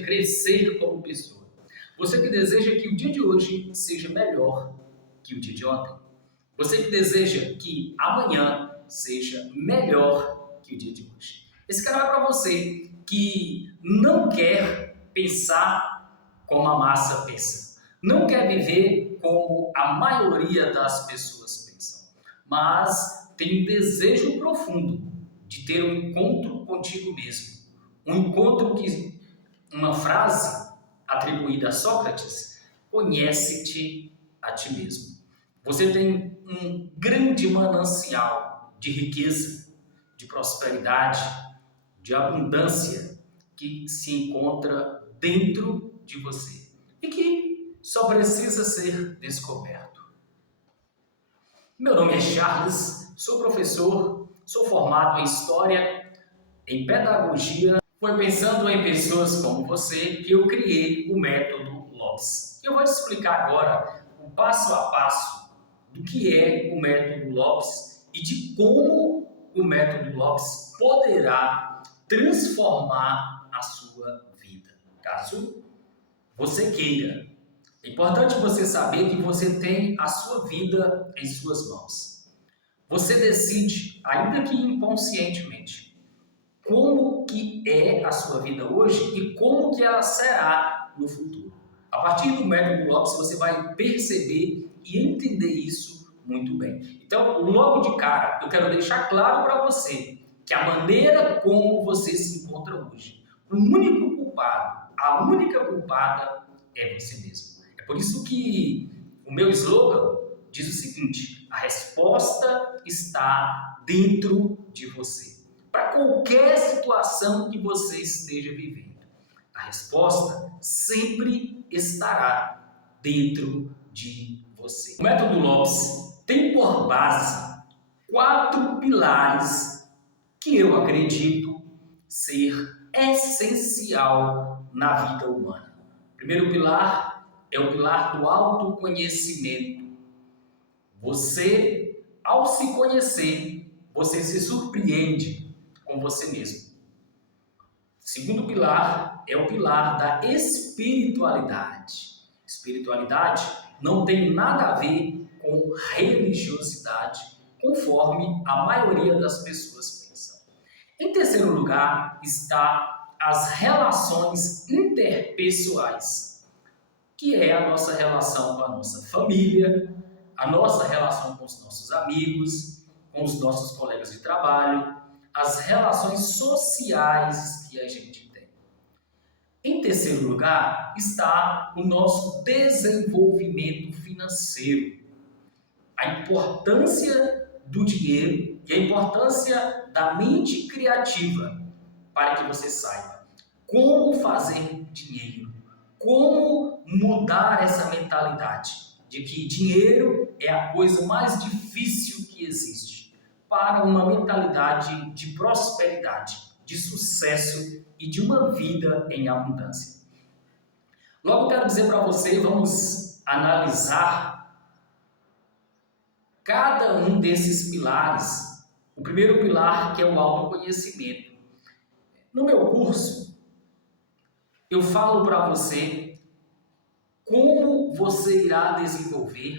deseja crescer como pessoa. Você que deseja que o dia de hoje seja melhor que o dia de ontem. Você que deseja que amanhã seja melhor que o dia de hoje. Esse canal é para você que não quer pensar como a massa pensa. Não quer viver como a maioria das pessoas pensam. Mas tem um desejo profundo de ter um encontro contigo mesmo. Um encontro que, uma frase atribuída a Sócrates, conhece-te a ti mesmo. Você tem um grande manancial de riqueza, de prosperidade, de abundância que se encontra dentro de você e que só precisa ser descoberto. Meu nome é Charles, sou professor, sou formado em História, em Pedagogia. Foi pensando em pessoas como você que eu criei o método Lopes. Eu vou te explicar agora o passo a passo do que é o método Lopes e de como o método Lopes poderá transformar a sua vida, caso você queira. É importante você saber que você tem a sua vida em suas mãos. Você decide, ainda que inconscientemente, como que é a sua vida hoje e como que ela será no futuro. A partir do método Lopes, você vai perceber e entender isso muito bem. Então, logo de cara, eu quero deixar claro para você que a maneira como você se encontra hoje, o único culpado, a única culpada é você mesmo. É por isso que o meu slogan diz o seguinte: a resposta está dentro de você. Para qualquer situação que você esteja vivendo, a resposta sempre estará dentro de você. O método Lopes tem por base 4 pilares que eu acredito ser essencial na vida humana. O primeiro pilar é o pilar do autoconhecimento. Você, ao se conhecer, você se surpreende com você mesmo. O segundo pilar é o pilar da espiritualidade. Espiritualidade não tem nada a ver com religiosidade, conforme a maioria das pessoas pensam. Em terceiro lugar está as relações interpessoais, que é a nossa relação com a nossa família, a nossa relação com os nossos amigos, com os nossos colegas de trabalho, as relações sociais que a gente tem. Em terceiro lugar está o nosso desenvolvimento financeiro. A importância do dinheiro e a importância da mente criativa para que você saiba como fazer dinheiro, como mudar essa mentalidade de que dinheiro é a coisa mais difícil que existe, para uma mentalidade de prosperidade, de sucesso e de uma vida em abundância. Logo quero dizer para você, vamos analisar cada um desses pilares. O primeiro pilar, que é o autoconhecimento. No meu curso, eu falo para você como você irá desenvolver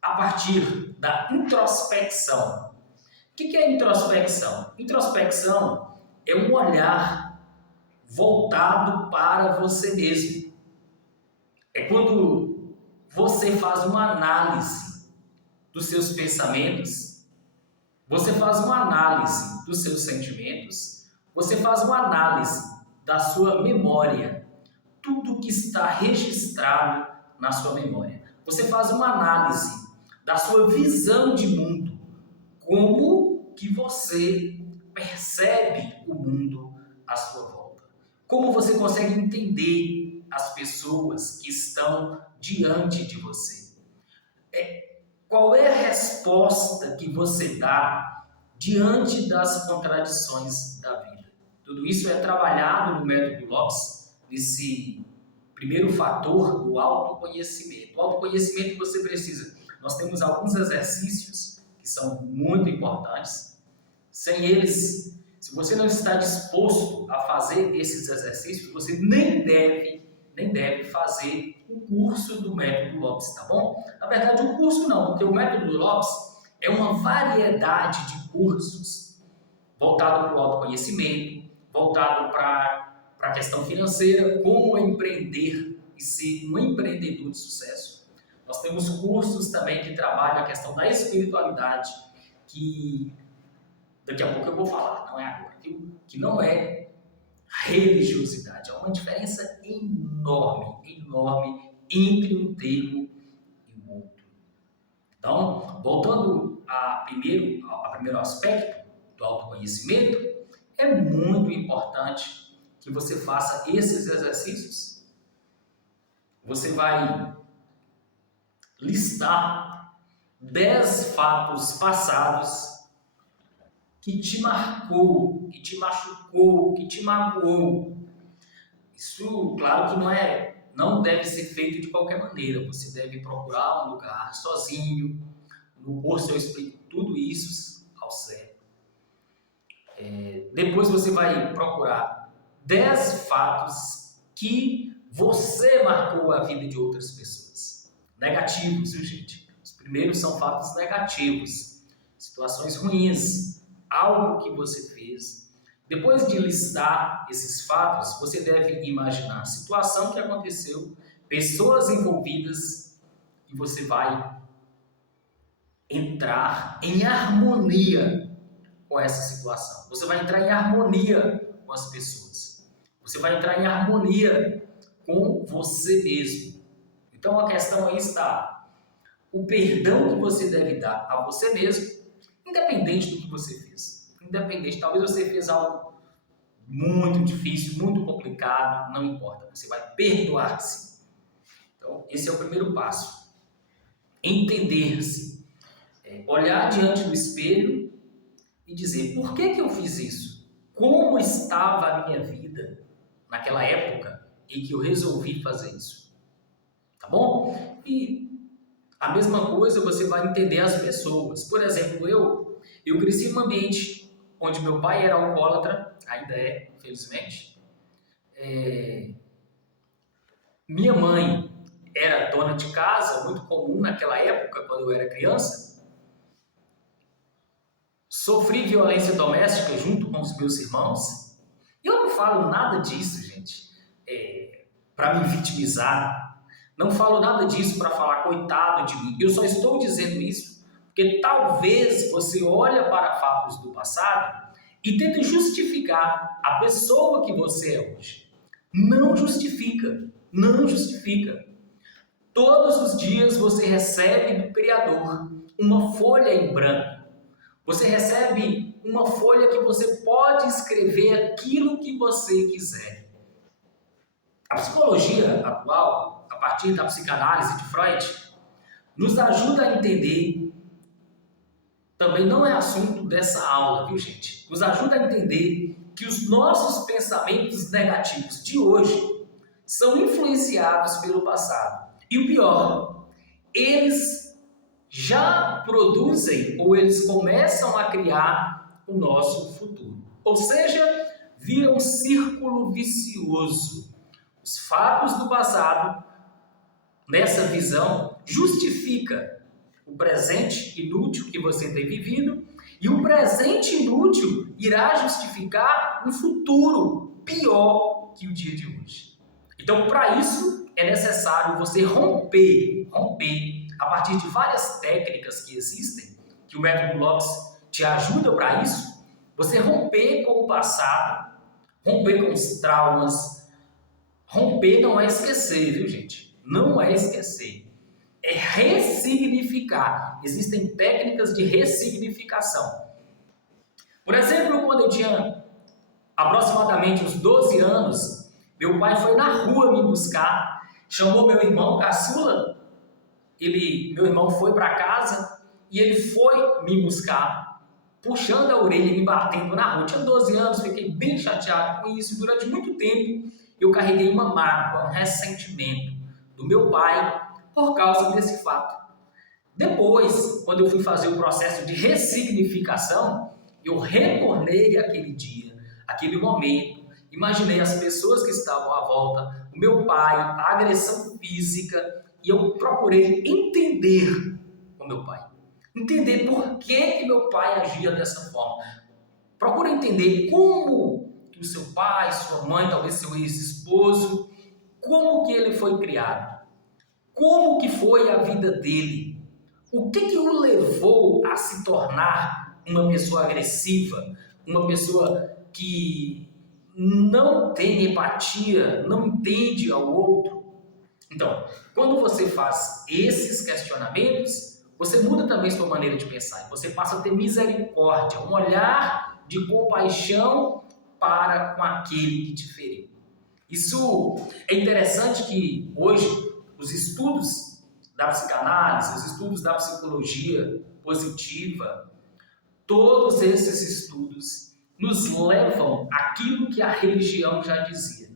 a partir da introspecção. O que é introspecção? Introspecção é um olhar voltado para você mesmo. É quando você faz uma análise dos seus pensamentos, você faz uma análise dos seus sentimentos, você faz uma análise da sua memória, tudo que está registrado na sua memória. Você faz uma análise da sua visão de mundo, como que você percebe o mundo à sua volta, como você consegue entender as pessoas que estão diante de você. Qual é a resposta que você dá diante das contradições da vida? Tudo isso é trabalhado no método Lopes, nesse primeiro fator do autoconhecimento. O autoconhecimento que você precisa. Nós temos alguns exercícios que são muito importantes. Sem eles, Se você não está disposto a fazer esses exercícios, você nem deve fazer o curso do método Lopes, tá bom? Na verdade, o curso não, porque o método Lopes é uma variedade de cursos voltado para o autoconhecimento, voltado para a questão financeira, como empreender e ser um empreendedor de sucesso. Nós temos cursos também que trabalham a questão da espiritualidade, que daqui a pouco eu vou falar, não é agora, que não é religiosidade. Há uma diferença enorme entre um termo e o outro. Então, voltando ao primeiro aspecto do autoconhecimento, é muito importante que você faça esses exercícios. Você vai listar 10 fatos passados que te marcou, que te machucou, que te magoou. Isso, claro que não deve ser feito de qualquer maneira. Você deve procurar um lugar sozinho. No curso eu explico tudo isso ao certo. Depois você vai procurar 10 fatos que você marcou a vida de outras pessoas. Negativos, viu, gente? Os primeiros são fatos negativos, situações ruins, algo que você fez. Depois de listar esses fatos, você deve imaginar a situação que aconteceu, pessoas envolvidas, e você vai entrar em harmonia com essa situação. Você vai entrar em harmonia com as pessoas. Você vai entrar em harmonia com você mesmo. Então a questão aí está: o perdão que você deve dar a você mesmo, independente do que você fez. Independente, talvez você fez algo muito difícil, muito complicado, não importa. Você vai perdoar-se. Então esse é o primeiro passo. Entender-se. Olhar diante do espelho e dizer: por que eu fiz isso? Como estava a minha vida naquela época em que eu resolvi fazer isso? Tá bom? E a mesma coisa você vai entender as pessoas. Por exemplo, eu cresci em um ambiente onde meu pai era alcoólatra, ainda é, infelizmente. Minha mãe era dona de casa, muito comum naquela época, quando eu era criança. Sofri violência doméstica junto com os meus irmãos. E eu não falo nada disso, gente, para me vitimizar. Não falo nada disso para falar coitado de mim. Eu só estou dizendo isso porque talvez você olhe para fatos do passado e tente justificar a pessoa que você é hoje. Não justifica. Não justifica. Todos os dias você recebe do Criador uma folha em branco. Você recebe uma folha que você pode escrever aquilo que você quiser. A psicologia atual, a partir da psicanálise de Freud, nos ajuda a entender, também não é assunto dessa aula, viu, gente? Nos ajuda a entender que os nossos pensamentos negativos de hoje são influenciados pelo passado. E o pior, eles já produzem ou eles começam a criar o nosso futuro. Ou seja, vira um círculo vicioso. Os fatos do passado, nessa visão, justifica o presente inútil que você tem vivido e o presente inútil irá justificar um futuro pior que o dia de hoje. Então, para isso, é necessário você romper a partir de várias técnicas que existem, que o método Lopes te ajuda para isso, você romper com o passado, romper com os traumas. Romper não é esquecer, viu, gente? Não é esquecer. É ressignificar. Existem técnicas de ressignificação. Por exemplo, quando eu tinha aproximadamente uns 12 anos, meu pai foi na rua me buscar, chamou meu irmão caçula. Meu irmão foi para casa e ele foi me buscar, puxando a orelha e me batendo na rua. Eu tinha 12 anos, fiquei bem chateado com isso. Durante muito tempo eu carreguei uma mágoa, um ressentimento do meu pai por causa desse fato. Depois, quando eu fui fazer o processo de ressignificação, Eu retornei àquele dia, aquele momento, imaginei as pessoas que estavam à volta, o meu pai, a agressão física, e eu procurei entender o meu pai. Entender por que meu pai agia dessa forma. Procura entender como que o seu pai, sua mãe, talvez seu ex-esposo, como que ele foi criado. Como que foi a vida dele. O que o levou a se tornar uma pessoa agressiva, uma pessoa que não tem empatia, não entende ao outro. Então, quando você faz esses questionamentos, você muda também sua maneira de pensar. Você passa a ter misericórdia, um olhar de compaixão para com aquele que te feriu. Isso é interessante que hoje os estudos da psicanálise, os estudos da psicologia positiva, todos esses estudos nos levam àquilo que a religião já dizia.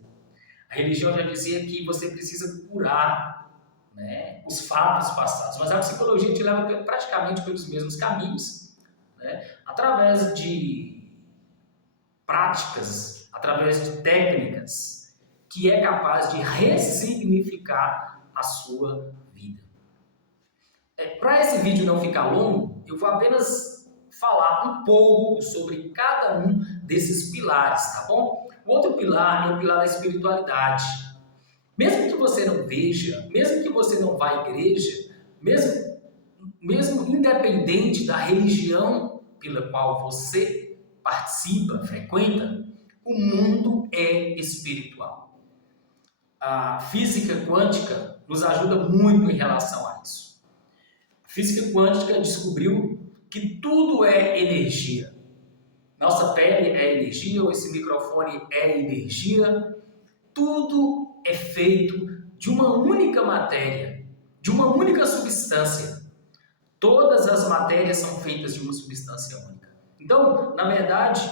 A religião já dizia que você precisa curar, né, os fatos passados, mas a psicologia te leva praticamente pelos mesmos caminhos, né, através de práticas, através de técnicas, que é capaz de ressignificar a sua vida. Para esse vídeo não ficar longo, eu vou apenas falar um pouco sobre cada um desses pilares, tá bom? O outro pilar é o pilar da espiritualidade. Mesmo que você não veja, mesmo que você não vá à igreja, mesmo independente da religião pela qual você participa, frequenta, o mundo é espiritual. A física quântica nos ajuda muito em relação a isso. A física quântica descobriu que tudo é energia. Nossa pele é energia, esse microfone é energia. Tudo é feito de uma única matéria, de uma única substância. Todas as matérias são feitas de uma substância única. Então, na verdade,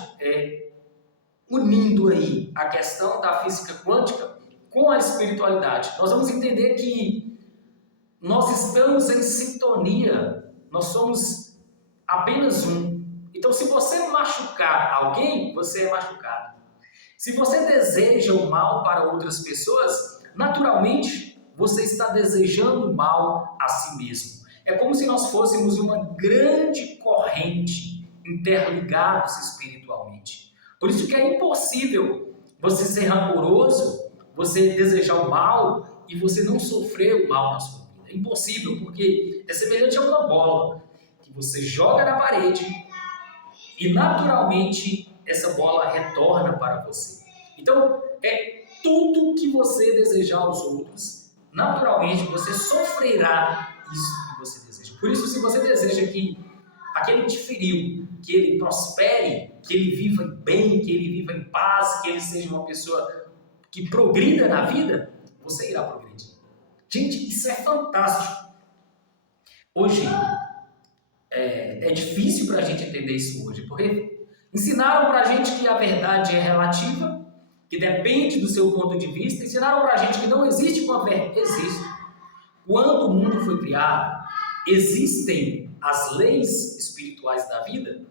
unindo aí a questão da física quântica com a espiritualidade, nós vamos entender que nós estamos em sintonia, nós somos apenas um. Então, se você machucar alguém, você é machucado. Se você deseja o mal para outras pessoas, naturalmente você está desejando mal a si mesmo. É como se nós fôssemos uma grande corrente interligados espiritualmente. Por isso que é impossível você ser rancoroso, você desejar o mal e você não sofrer o mal na sua vida. É impossível, porque é semelhante a uma bola que você joga na parede e naturalmente essa bola retorna para você. Então, é tudo que você desejar aos outros, naturalmente você sofrerá isso que você deseja. Por isso, se você deseja que aquele que te feriu, que ele prospere, que ele viva bem, que ele viva em paz, que ele seja uma pessoa que progrida na vida, você irá progredir. Gente, isso é fantástico. Hoje, é difícil para a gente entender isso hoje, porque ensinaram para a gente que a verdade é relativa, que depende do seu ponto de vista, ensinaram para a gente que não existe uma verdade. Existe. Quando o mundo foi criado, existem as leis espirituais da vida,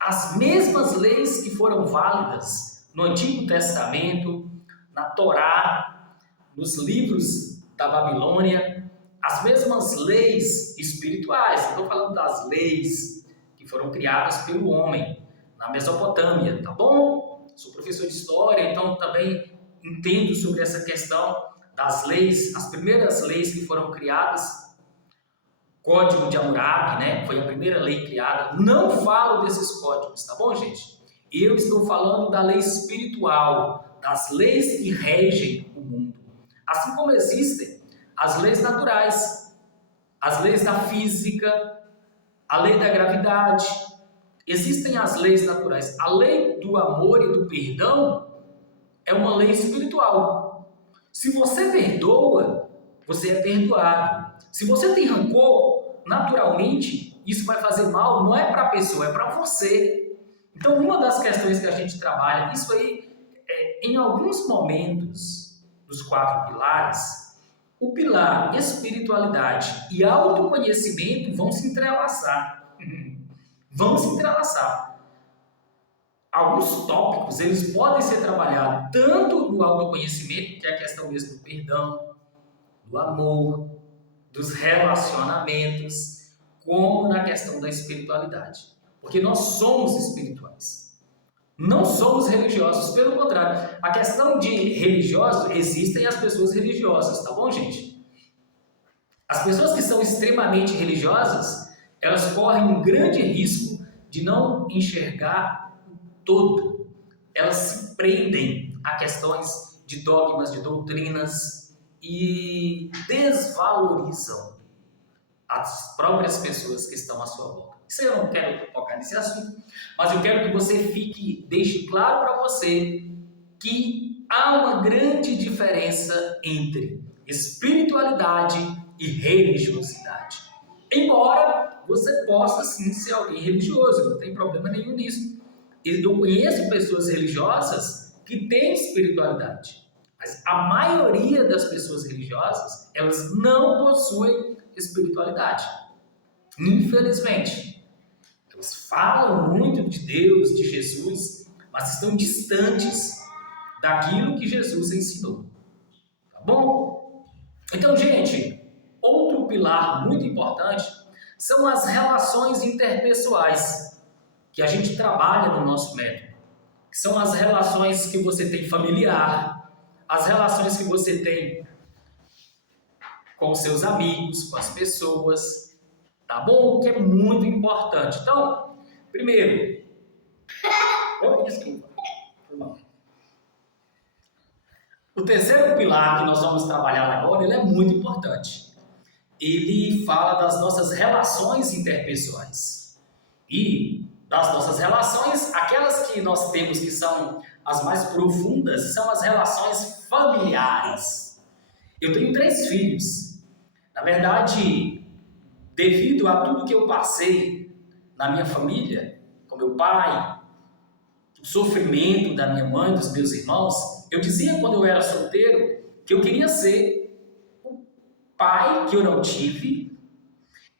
as mesmas leis que foram válidas no Antigo Testamento, na Torá, nos livros da Babilônia, as mesmas leis espirituais. Estou falando das leis que foram criadas pelo homem na Mesopotâmia, tá bom? Sou professor de história, então também entendo sobre essa questão das leis, as primeiras leis que foram criadas. Código de Hammurabi, né? Foi a primeira lei criada. Não falo desses códigos, tá bom, gente? Eu estou falando da lei espiritual, das leis que regem o mundo. Assim como existem as leis naturais, as leis da física, a lei da gravidade. Existem as leis naturais. A lei do amor e do perdão é uma lei espiritual. Se você perdoa, você é perdoado. Se você tem rancor, naturalmente, isso vai fazer mal, não é para a pessoa, é para você. Então, uma das questões que a gente trabalha, isso aí, em alguns momentos dos 4 pilares, o pilar espiritualidade e autoconhecimento vão se entrelaçar. Vão se entrelaçar. alguns tópicos, eles podem ser trabalhados tanto no autoconhecimento, que é a questão mesmo do perdão, do amor, dos relacionamentos, como na questão da espiritualidade. Porque nós somos espirituais. Não somos religiosos, pelo contrário. A questão de religiosos, existem as pessoas religiosas, tá bom, gente? As pessoas que são extremamente religiosas, elas correm um grande risco de não enxergar o todo. Elas se prendem a questões de dogmas, de doutrinas e desvalorizam as próprias pessoas que estão à sua volta. Isso eu não quero tocar nesse assunto, mas eu quero que você deixe claro para você que há uma grande diferença entre espiritualidade e religiosidade. Embora você possa sim ser alguém religioso, não tem problema nenhum nisso. Eu conheço pessoas religiosas que têm espiritualidade, mas a maioria das pessoas religiosas, elas não possuem espiritualidade. Infelizmente. Elas falam muito de Deus, de Jesus, mas estão distantes daquilo que Jesus ensinou. Tá bom? Então, gente, outro pilar muito importante são as relações interpessoais que a gente trabalha no nosso método. Que são as relações que você tem familiar, as relações que você tem com os seus amigos, com as pessoas, tá bom? Que é muito importante. Então, primeiro, desculpa. O terceiro pilar que nós vamos trabalhar agora, ele é muito importante. Ele fala das nossas relações interpessoais. E das nossas relações, aquelas que nós temos que são as mais profundas, são as relações familiares. Eu tenho 3 filhos. Na verdade, devido a tudo que eu passei na minha família, com meu pai, o sofrimento da minha mãe, dos meus irmãos, eu dizia quando eu era solteiro que eu queria ser o pai que eu não tive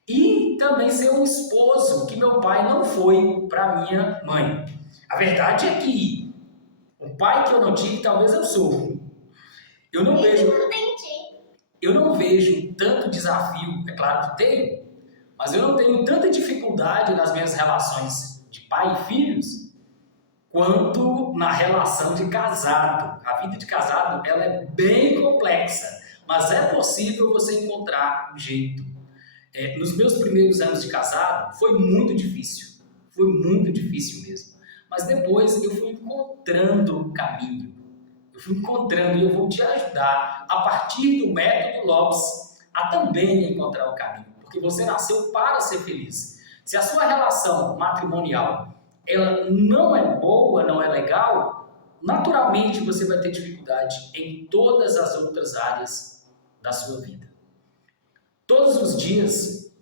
e também ser um esposo que meu pai não foi para minha mãe. A verdade é que o pai que eu não tive, talvez eu sou. Eu não vejo tanto desafio, é claro que tenho, mas eu não tenho tanta dificuldade nas minhas relações de pai e filhos quanto na relação de casado. A vida de casado, ela é bem complexa, mas é possível você encontrar um jeito. Nos meus primeiros anos de casado, foi muito difícil mesmo. Mas depois eu fui encontrando o caminho. E eu vou te ajudar, a partir do método Lopes, a também encontrar o caminho. Porque você nasceu para ser feliz. Se a sua relação matrimonial ela não é boa, não é legal, naturalmente você vai ter dificuldade em todas as outras áreas da sua vida. Todos os dias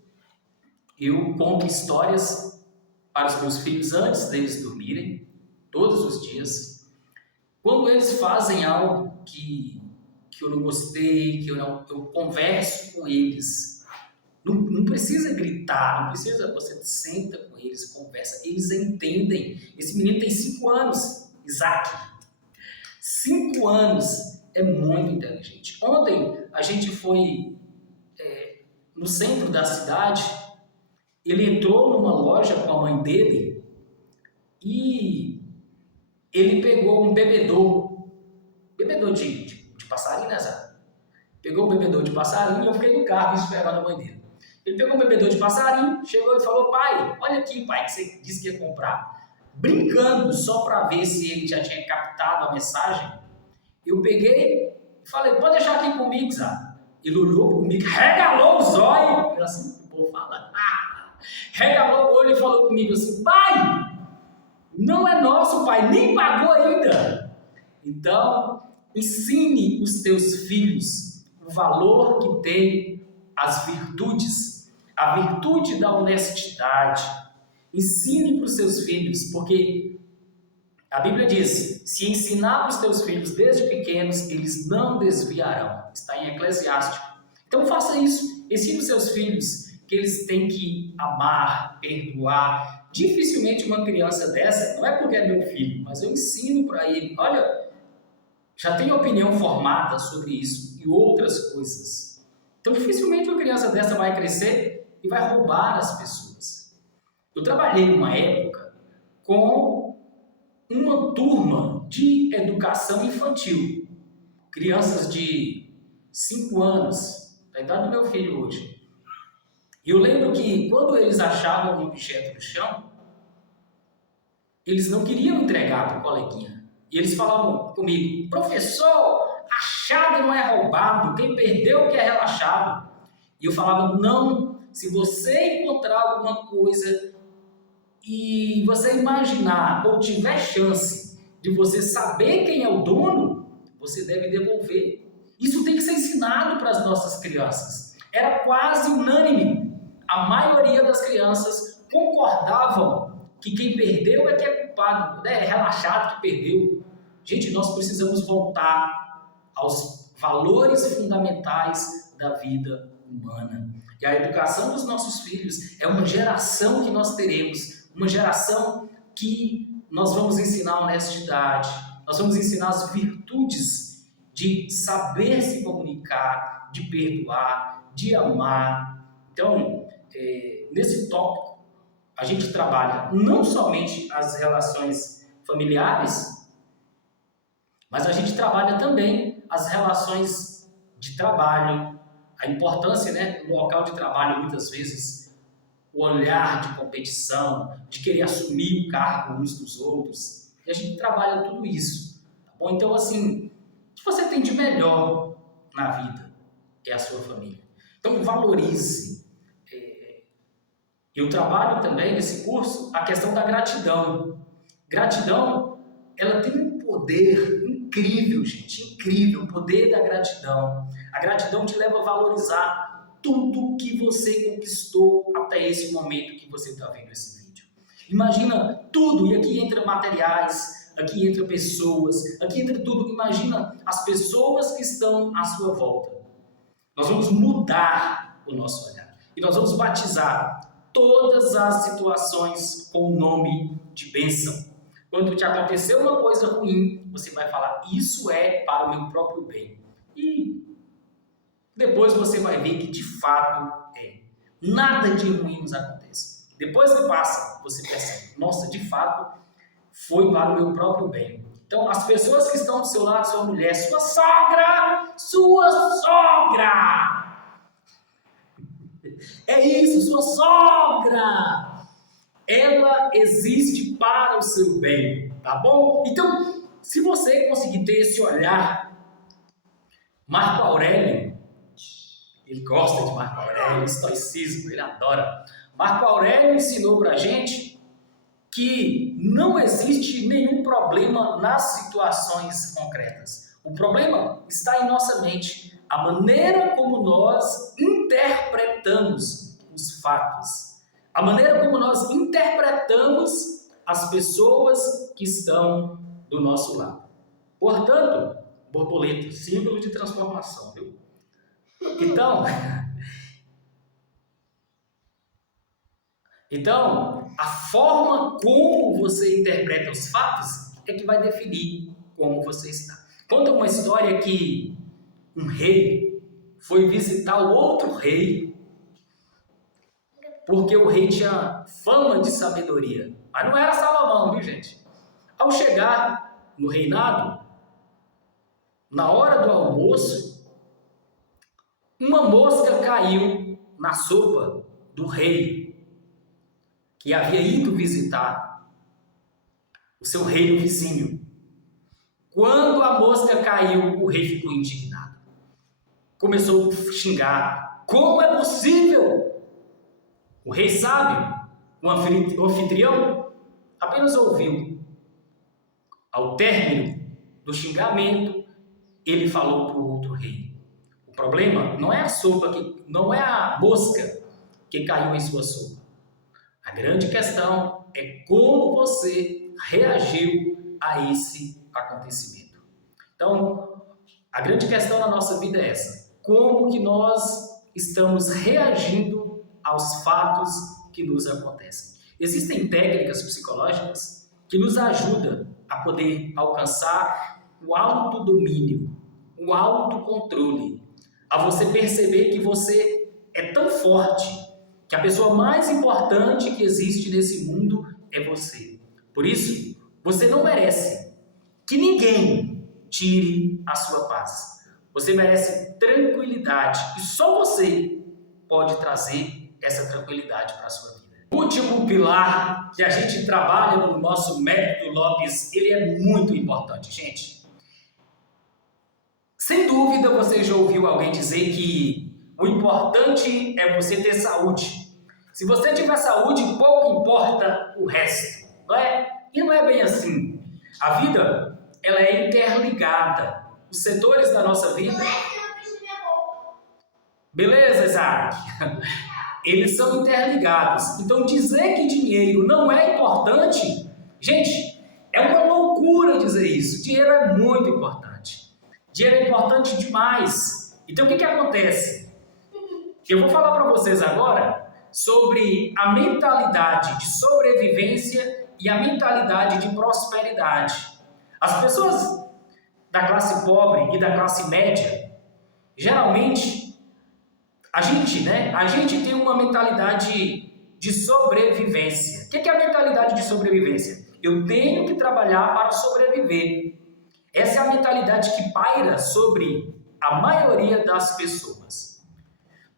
eu conto histórias para os meus filhos antes deles dormirem, todos os dias. Quando eles fazem algo que eu não gostei, eu converso com eles. Não precisa gritar, não precisa, você senta com eles, conversa, eles entendem. Esse menino tem 5 anos, Isaac. 5 anos, é muito inteligente. Ontem a gente foi no centro da cidade, ele entrou numa loja com a mãe dele e ele pegou um bebedouro de passarinho, né, Zé? Pegou um bebedouro de passarinho e eu fiquei no carro esperando a mãe dele. Ele pegou um bebedouro de passarinho, chegou e falou: pai, olha aqui, pai, que você disse que ia comprar. Brincando, só para ver se ele já tinha captado a mensagem, eu peguei e falei: pode deixar aqui comigo, Zé. Ele olhou comigo, regalou os olhos, assim, o povo fala, regalou o olho e falou comigo assim: pai, não é nosso, pai, nem pagou ainda. Então, ensine os teus filhos o valor que tem as virtudes, a virtude da honestidade. Ensine para os seus filhos, porque a Bíblia diz: se ensinar para os teus filhos desde pequenos, eles não desviarão. Está em Eclesiástico. Então faça isso. Ensine os seus filhos que eles têm que amar, perdoar, Dificilmente uma criança dessa, não é porque é meu filho, mas eu ensino para ele, olha, já tem opinião formada sobre isso e outras coisas. Então dificilmente uma criança dessa vai crescer e vai roubar as pessoas. Eu trabalhei numa época com uma turma de educação infantil, crianças de 5 anos, da idade do meu filho hoje. E eu lembro que quando eles achavam um objeto no chão, eles não queriam entregar para o coleguinha. E eles falavam comigo, professor, achado não é roubado, quem perdeu que é relaxado. E eu falava, não, se você encontrar alguma coisa e você imaginar ou tiver chance de você saber quem é o dono, você deve devolver. Isso tem que ser ensinado para as nossas crianças. Era quase unânime. A maioria das crianças concordavam que quem perdeu é que é culpado, né? É relaxado que perdeu. Gente, nós precisamos voltar aos valores fundamentais da vida humana. E a educação dos nossos filhos é uma geração que nós teremos, uma geração que nós vamos ensinar honestidade, nós vamos ensinar as virtudes de saber se comunicar, de perdoar, de amar. Então, nesse tópico, a gente trabalha não somente as relações familiares, mas a gente trabalha também as relações de trabalho, a importância, né, no local de trabalho, muitas vezes, o olhar de competição, de querer assumir o cargo uns dos outros, e a gente trabalha tudo isso, tá bom? Então, assim, o que você tem de melhor na vida é a sua família. Então, valorize. Eu trabalho também nesse curso a questão da gratidão. Gratidão, ela tem um poder incrível, gente, incrível, o poder da gratidão. A gratidão te leva a valorizar tudo que você conquistou até esse momento que você está vendo esse vídeo. Imagina tudo, e aqui entra materiais, aqui entra pessoas, aqui entra tudo. Imagina as pessoas que estão à sua volta. Nós vamos mudar o nosso olhar e nós vamos batizar todas as situações com o nome de bênção. Quando te acontecer uma coisa ruim, você vai falar, isso é para o meu próprio bem. E depois você vai ver que de fato é. Nada de ruim nos acontece. Depois que passa, você percebe, nossa, de fato, foi para o meu próprio bem. Então, as pessoas que estão do seu lado, sua mulher, sua sogra, é isso, sua sogra, ela existe para o seu bem, tá bom? Então, se você conseguir ter esse olhar, Marco Aurélio, ele gosta de Marco Aurélio, estoicismo, ele adora. Marco Aurélio ensinou pra gente que não existe nenhum problema nas situações concretas. O problema está em nossa mente, a maneira como nós interpretamos os fatos, a maneira como nós interpretamos as pessoas que estão do nosso lado. Portanto, borboleta, símbolo de transformação, viu? Então, a forma como você interpreta os fatos é que vai definir como você está. Conta uma história que um rei foi visitar o outro rei porque o rei tinha fama de sabedoria. Mas não era Salomão, viu, gente? Ao chegar no reinado, na hora do almoço, uma mosca caiu na sopa do rei, que havia ido visitar o seu reino vizinho. Quando a mosca caiu, o rei ficou indignado. Começou a xingar. Como é possível? O rei sábio, o anfitrião, apenas ouviu. Ao término do xingamento, ele falou para o outro rei. O problema não é a sopa, não é a mosca que caiu em sua sopa. A grande questão é como você reagiu a esse acontecimento. Então, a grande questão na nossa vida é essa. Como que nós estamos reagindo aos fatos que nos acontecem? Existem técnicas psicológicas que nos ajudam a poder alcançar o autodomínio, o autocontrole, a você perceber que você é tão forte que a pessoa mais importante que existe nesse mundo é você. Por isso, você não merece que ninguém tire a sua paz. Você merece tranquilidade e só você pode trazer essa tranquilidade para a sua vida. O último pilar que a gente trabalha no nosso método Lopes, ele é muito importante, gente. Sem dúvida você já ouviu alguém dizer que o importante é você ter saúde. Se você tiver saúde, pouco importa o resto, não é? E não é bem assim. A vida, ela é interligada. Os setores da nossa vida... Beleza, Isaac? Eles são interligados. Então, dizer que dinheiro não é importante, gente, é uma loucura dizer isso. Dinheiro é muito importante. Dinheiro é importante demais. Então, o que acontece? Eu vou falar para vocês agora sobre a mentalidade de sobrevivência e a mentalidade de prosperidade. As pessoas da classe pobre e da classe média, geralmente, a gente tem uma mentalidade de sobrevivência. O que é a mentalidade de sobrevivência? Eu tenho que trabalhar para sobreviver. Essa é a mentalidade que paira sobre a maioria das pessoas.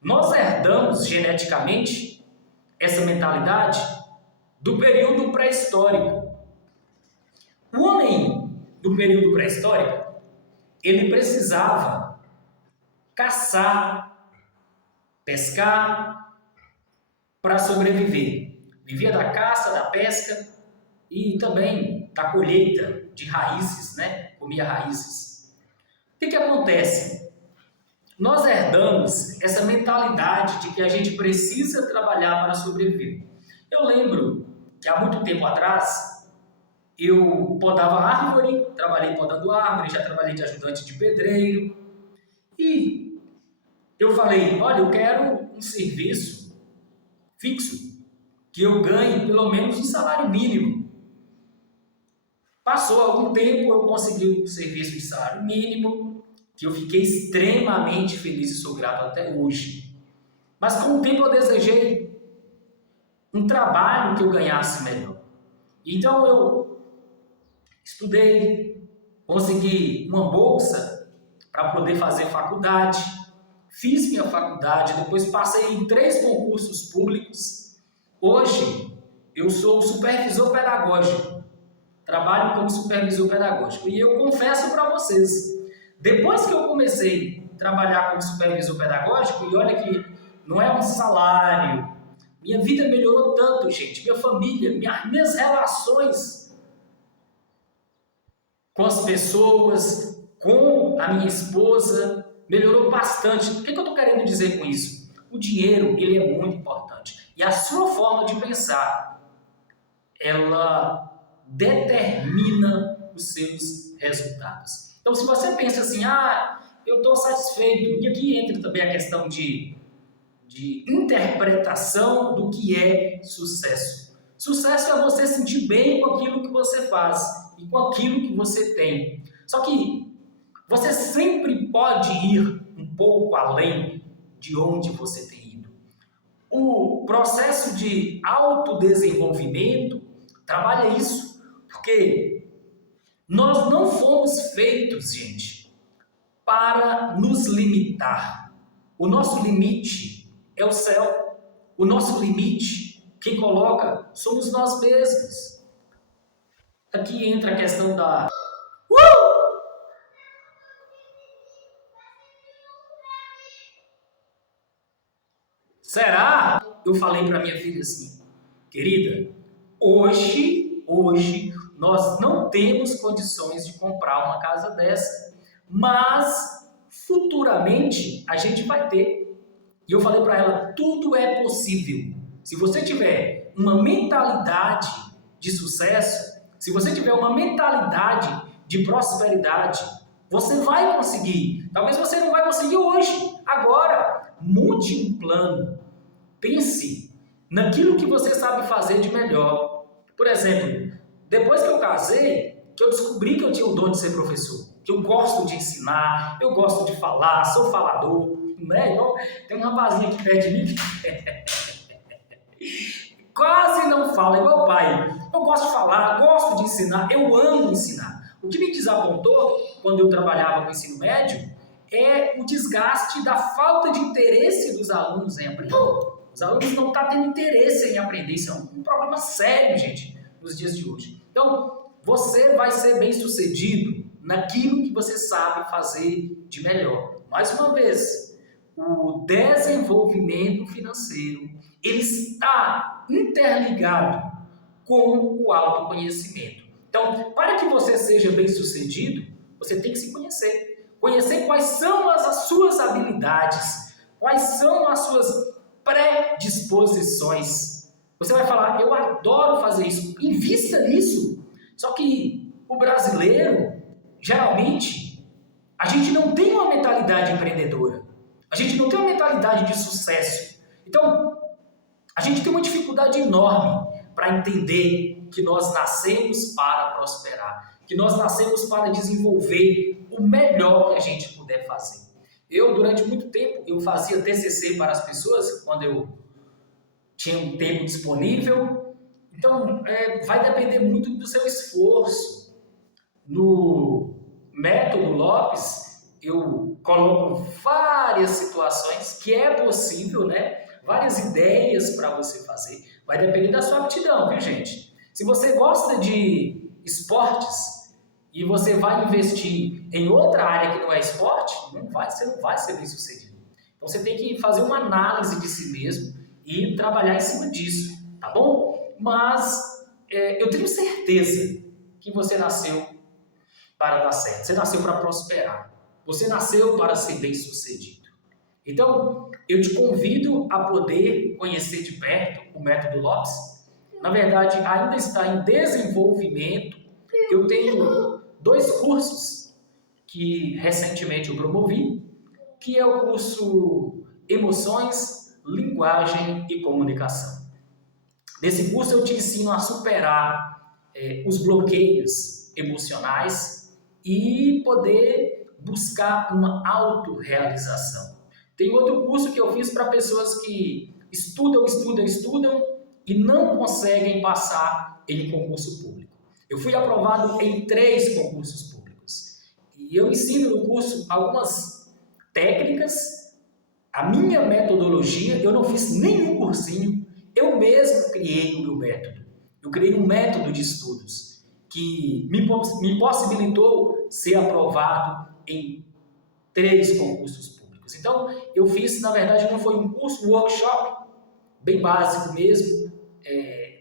Nós herdamos geneticamente essa mentalidade do período pré-histórico. O homem do período pré-histórico, ele precisava caçar, pescar para sobreviver. Vivia da caça, da pesca e também da colheita de raízes, né? Comia raízes. O que acontece? Nós herdamos essa mentalidade de que a gente precisa trabalhar para sobreviver. Eu lembro que há muito tempo atrás eu podava árvore, trabalhei podando árvore, já trabalhei de ajudante de pedreiro e eu falei, olha, eu quero um serviço fixo, que eu ganhe pelo menos um salário mínimo. Passou algum tempo, eu consegui um serviço de salário mínimo, que eu fiquei extremamente feliz e sou grato até hoje. Mas com o tempo eu desejei um trabalho que eu ganhasse melhor. Então eu estudei, consegui uma bolsa para poder fazer faculdade. Fiz minha faculdade, depois passei em 3 concursos públicos. Hoje, eu sou supervisor pedagógico. Trabalho como supervisor pedagógico. E eu confesso para vocês, depois que eu comecei a trabalhar como supervisor pedagógico, e olha que não é um salário, minha vida melhorou tanto, gente. Minha família, minhas relações com as pessoas, com a minha esposa, melhorou bastante. O que eu estou querendo dizer com isso? O dinheiro, ele é muito importante. E a sua forma de pensar, ela determina os seus resultados. Então, se você pensa assim, eu estou satisfeito, e aqui entra também a questão de interpretação do que é sucesso. Sucesso é você sentir bem com aquilo que você faz e com aquilo que você tem. Só que você sempre pode ir um pouco além de onde você tem ido. O processo de autodesenvolvimento trabalha isso, porque nós não fomos feitos, gente, para nos limitar. O nosso limite é o céu. O nosso limite, quem coloca, somos nós mesmos. Aqui entra a questão da... Será? Eu falei para minha filha assim, querida, hoje nós não temos condições de comprar uma casa dessa, mas futuramente a gente vai ter. E eu falei para ela, tudo é possível. Se você tiver uma mentalidade de sucesso, se você tiver uma mentalidade de prosperidade, você vai conseguir. Talvez você não vai conseguir hoje, agora. Monte um plano. Pense naquilo que você sabe fazer de melhor. Por exemplo, depois que eu casei, que eu descobri que eu tinha o dom de ser professor, que eu gosto de ensinar, eu gosto de falar, sou falador, né? Igual, tem um rapazinho aqui perto de mim que quase não fala, igual o pai. Eu gosto de falar, gosto de ensinar, eu amo ensinar. O que me desapontou quando eu trabalhava com ensino médio é o desgaste da falta de interesse dos alunos em aprender. Os alunos não estão tendo interesse em aprender, isso é um problema sério, gente, nos dias de hoje. Então, você vai ser bem-sucedido naquilo que você sabe fazer de melhor. Mais uma vez, o desenvolvimento financeiro, ele está interligado com o autoconhecimento. Então, para que você seja bem-sucedido, você tem que se conhecer. Conhecer quais são as suas habilidades, quais são as suas predisposições. Você vai falar, eu adoro fazer isso, invista nisso. Só que o brasileiro, geralmente, a gente não tem uma mentalidade empreendedora. A gente não tem uma mentalidade de sucesso. Então, a gente tem uma dificuldade enorme para entender que nós nascemos para prosperar, que nós nascemos para desenvolver o melhor que a gente puder fazer. Eu, durante muito tempo, eu fazia TCC para as pessoas, quando eu tinha um tempo disponível. Então, vai depender muito do seu esforço. No método Lopes, eu coloco várias situações que é possível, né? Várias ideias para você fazer. Vai depender da sua aptidão, viu, gente? Se você gosta de esportes e você vai investir em outra área que não é esporte, você não vai ser bem sucedido. Então você tem que fazer uma análise de si mesmo e trabalhar em cima disso, tá bom? Mas eu tenho certeza que você nasceu para dar certo, você nasceu para prosperar, você nasceu para ser bem sucedido. Então, eu te convido a poder conhecer de perto o método Lopes. Na verdade, ainda está em desenvolvimento. Eu tenho 2 cursos que recentemente eu promovi, que é o curso Emoções, Linguagem e Comunicação. Nesse curso eu te ensino a superar os bloqueios emocionais e poder buscar uma autorrealização. Tem outro curso que eu fiz para pessoas que estudam e não conseguem passar em concurso público. Eu fui aprovado em 3 concursos públicos. E eu ensino no curso algumas técnicas, a minha metodologia. Eu não fiz nenhum cursinho, eu mesmo criei o meu método. Eu criei um método de estudos que me possibilitou ser aprovado em 3 concursos públicos. Então, eu fiz, na verdade, não foi um curso, um workshop, bem básico mesmo.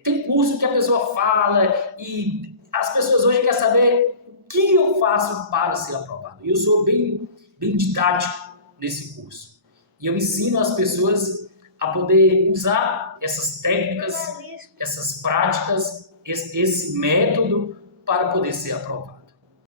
Tem curso que a pessoa fala e as pessoas hoje querem saber o que eu faço para ser aprovado. E eu sou bem didático nesse curso. E eu ensino as pessoas a poder usar essas técnicas, essas práticas, esse método para poder ser aprovado.